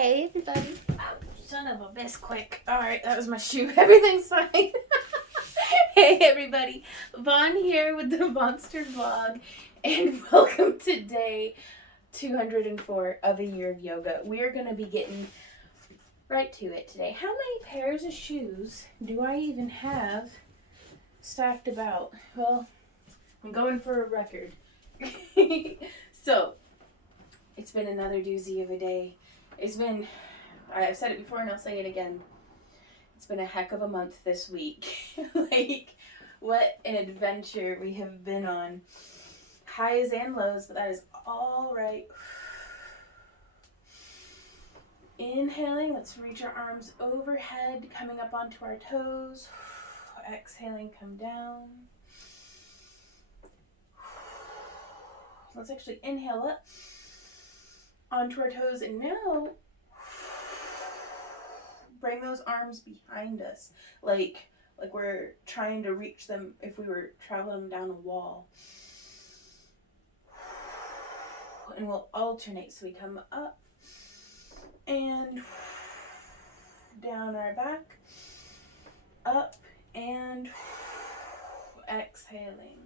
Hey everybody. Oh, son of a bisquick. Alright, that was my shoe. Everything's fine. Hey everybody. Vaughn here with the Vonster vlog, and welcome to day 204 of a year of yoga. We are going to be getting right to it today. How many pairs of shoes do I even have stacked about? Well, I'm going for a record. So, it's been another doozy of a day. I've said it before and I'll say it again. It's been a heck of a month this week. Like, what an adventure we have been on. Highs and lows, but that is all right. Inhaling, let's reach our arms overhead, coming up onto our toes. Exhaling, come down. Let's actually inhale up onto our toes, and now bring those arms behind us, like we're trying to reach them if we were traveling down a wall. And we'll alternate, so we come up and down our back, up and exhaling.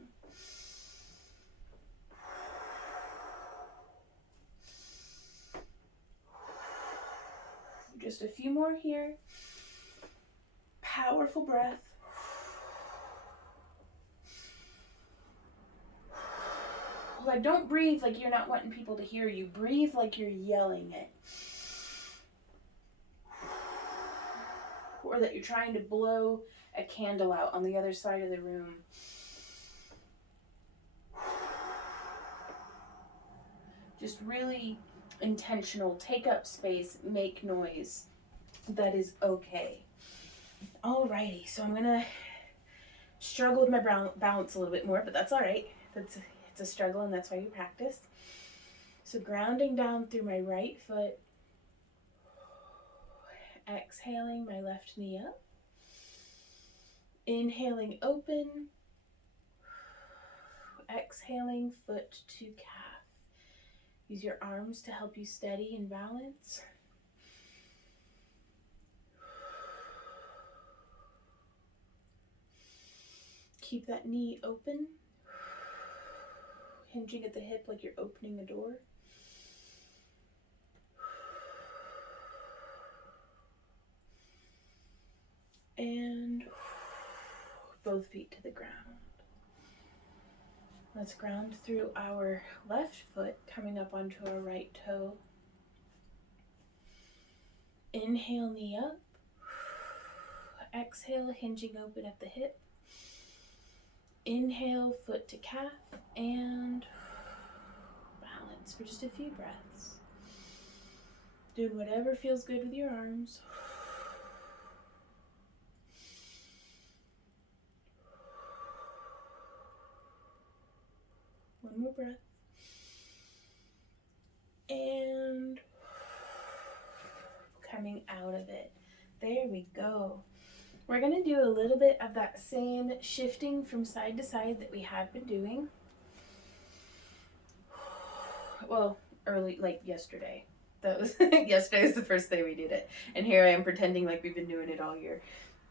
Just a few more here. Powerful breath. Like, don't breathe like you're not wanting people to hear you. Breathe like you're yelling it. Or that you're trying to blow a candle out on the other side of the room. Just really intentional. Take up space. Make noise. That is okay. Alrighty, so I'm going to struggle with my balance a little bit more, but that's alright. It's a struggle, and that's why you practice. So grounding down through my right foot. Exhaling my left knee up. Inhaling open. Exhaling foot to calf. Use your arms to help you steady and balance. Keep that knee open. Hinging at the hip like you're opening a door. And both feet to the ground. Let's ground through our left foot, coming up onto our right toe. Inhale, knee up. Exhale, hinging open at the hip. Inhale, foot to calf, and balance for just a few breaths. Doing whatever feels good with your arms. One more breath. And coming out of it. There we go. We're going to do a little bit of that same shifting from side to side that we have been doing. Well, early, like yesterday. That was yesterday was the first day we did it. And here I am pretending like we've been doing it all year.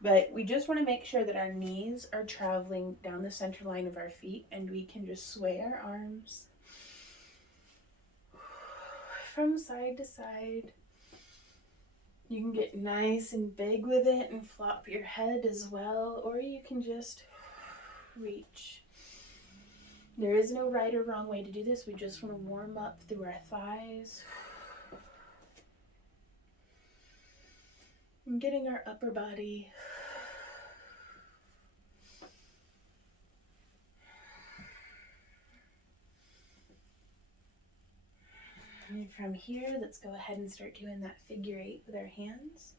But we just want to make sure that our knees are traveling down the center line of our feet, and we can just sway our arms from side to side. You can get nice and big with it and flop your head as well, or you can just reach. There is no right or wrong way to do this. We just want to warm up through our thighs. And getting our upper body and from here, let's go ahead and start doing that figure 8 with our hands.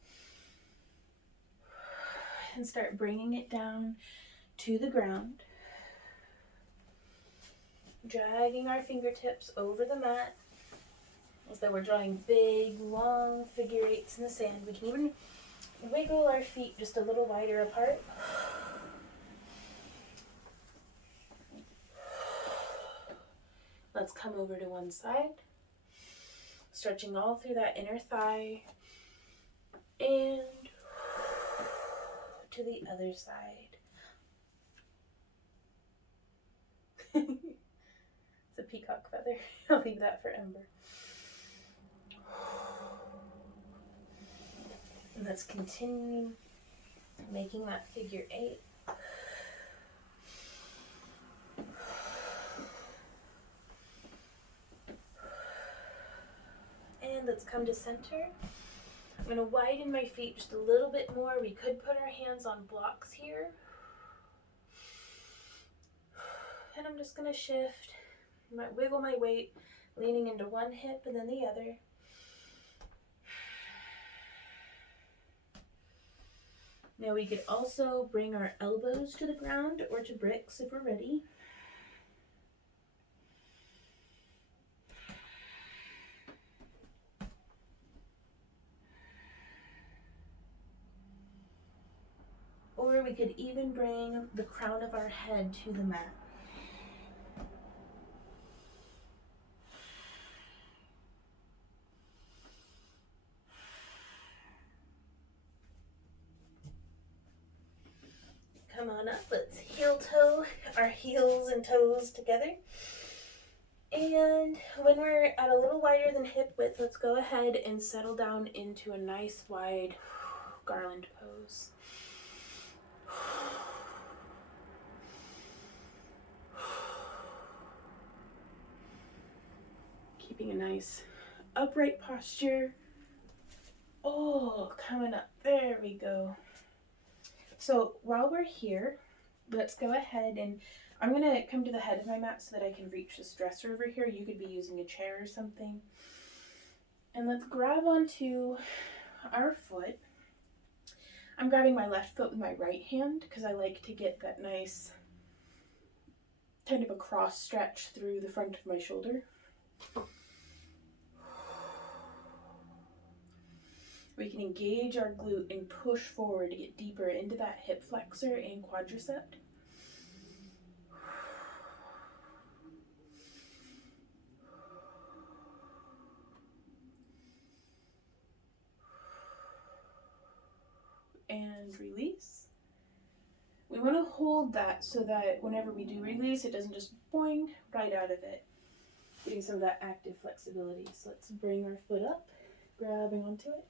And start bringing it down to the ground. Dragging our fingertips over the mat as though we're drawing big, long figure 8s in the sand. We can even wiggle our feet just a little wider apart. Let's come over to one side. Stretching all through that inner thigh. And to the other side. It's a peacock feather. I'll leave that for Ember. And let's continue making that figure 8. And let's come to center. I'm going to widen my feet just a little bit more. We could put our hands on blocks here. And I'm just going to shift. I might wiggle my weight, leaning into one hip and then the other. Now we could also bring our elbows to the ground or to bricks if we're ready. Or we could even bring the crown of our head to the mat. Come on up, let's heel toe our heels and toes together. And when we're at a little wider than hip width, let's go ahead and settle down into a nice wide garland pose. Keeping a nice upright posture. Oh, coming up. There we go. So while we're here, let's go ahead and I'm going to come to the head of my mat so that I can reach this dresser over here. You could be using a chair or something. And let's grab onto our foot. I'm grabbing my left foot with my right hand because I like to get that nice kind of a cross stretch through the front of my shoulder. We can engage our glute and push forward to get deeper into that hip flexor and quadricep. And release. We want to hold that so that whenever we do release, it doesn't just boing right out of it. Getting some of that active flexibility. So let's bring our foot up, grabbing onto it.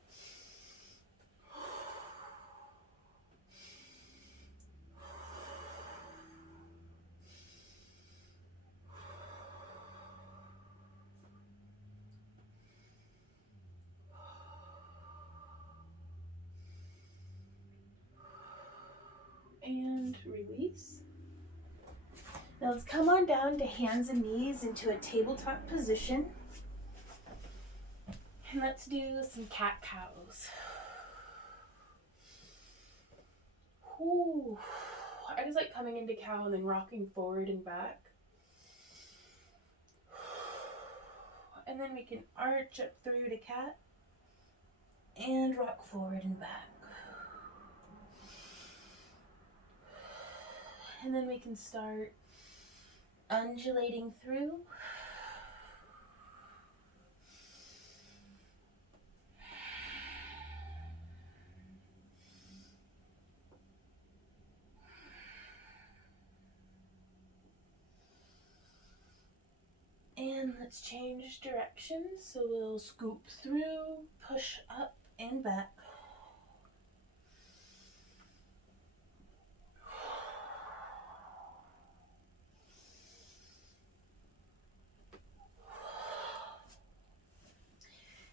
And release. Now let's come on down to hands and knees into a tabletop position. And let's do some cat-cows. Ooh. I just like coming into cow and then rocking forward and back. And then we can arch up through to cat and rock forward and back. And then we can start undulating through. And let's change direction. So we'll scoop through, push up and back.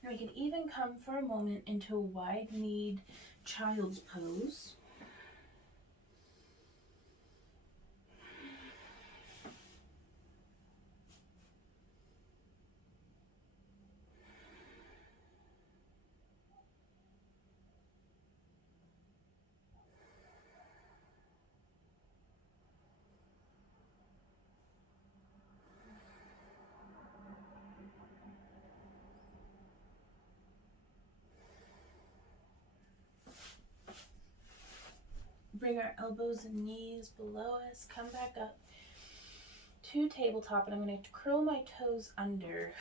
And we can even come for a moment into a wide-kneed child's pose. Bring our elbows and knees below us, come back up to tabletop, and I'm going to curl my toes under.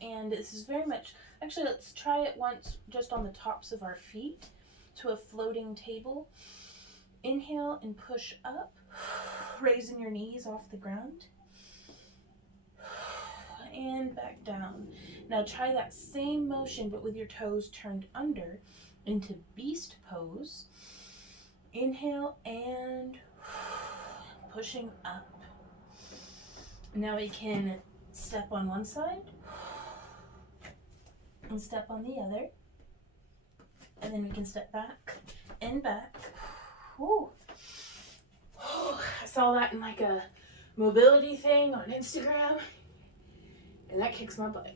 And this is very much, actually let's try it once just on the tops of our feet to a floating table. Inhale and push up, raising your knees off the ground. And back down. Now try that same motion but with your toes turned under into beast pose. Inhale and pushing up. Now we can step on one side and step on the other. And then we can step back and back. Whew. I saw that in like a mobility thing on Instagram. And that kicks my butt.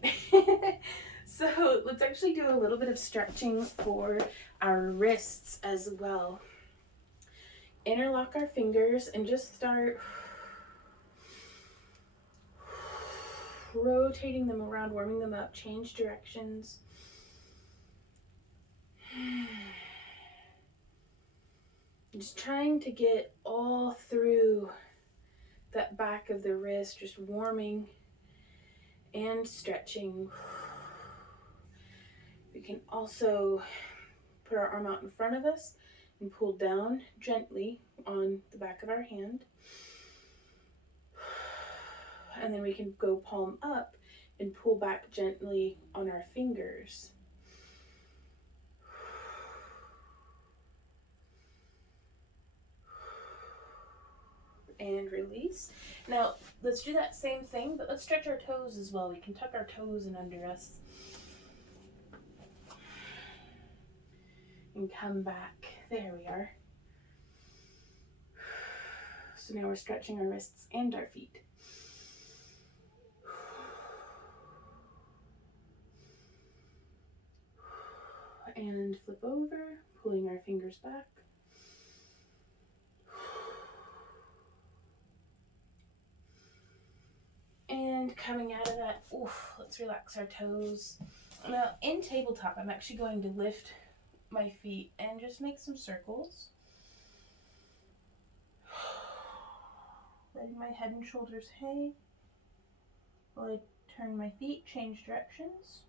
So let's actually do a little bit of stretching for our wrists as well. Interlock our fingers and just start rotating them around, warming them up, change directions. Just trying to get all through that back of the wrist, just warming and stretching. We can also put our arm out in front of us and pull down gently on the back of our hand. And then we can go palm up and pull back gently on our fingers. And release. Now let's do that same thing, but let's stretch our toes as well. We can tuck our toes in under us and come back. There we are. So now we're stretching our wrists and our feet. And flip over, pulling our fingers back. And coming out of that, let's relax our toes. Now in tabletop, I'm actually going to lift my feet and just make some circles. Letting my head and shoulders hang while I turn my feet, change directions.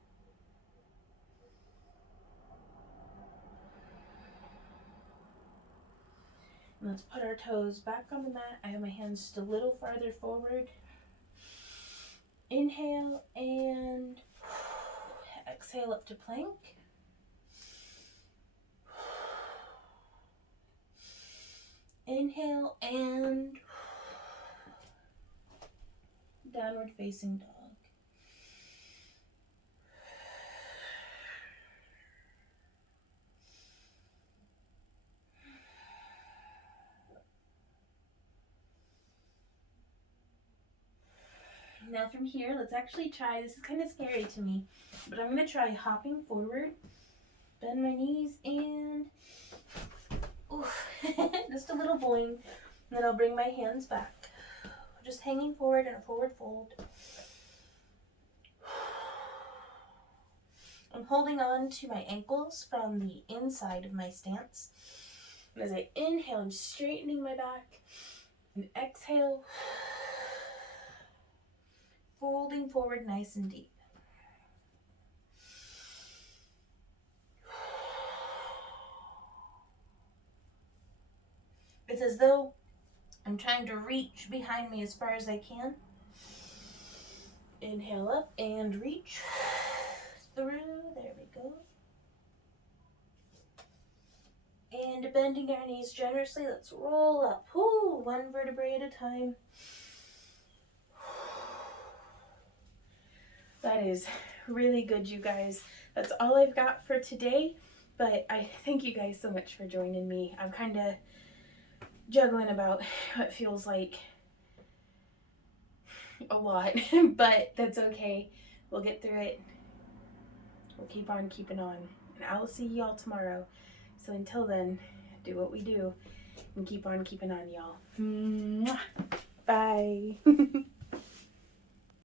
And let's put our toes back on the mat. I have my hands just a little farther forward. Inhale and exhale up to plank. Inhale and downward facing dog. Now from here, let's actually try, this is kind of scary to me, but I'm going to try hopping forward, bend my knees, and just a little boing, and then I'll bring my hands back, just hanging forward in a forward fold. I'm holding on to my ankles from the inside of my stance, and as I inhale, I'm straightening my back, and exhale, folding forward nice and deep. It's as though I'm trying to reach behind me as far as I can. Inhale up and reach through. There we go. And bending our knees generously. Let's roll up. One vertebrae at a time. That is really good, you guys. That's all I've got for today, but I thank you guys so much for joining me. I'm kind of juggling about what feels like a lot, but that's okay. We'll get through it. We'll keep on keeping on, and I will see y'all tomorrow. So until then, do what we do and keep on keeping on, y'all. Bye.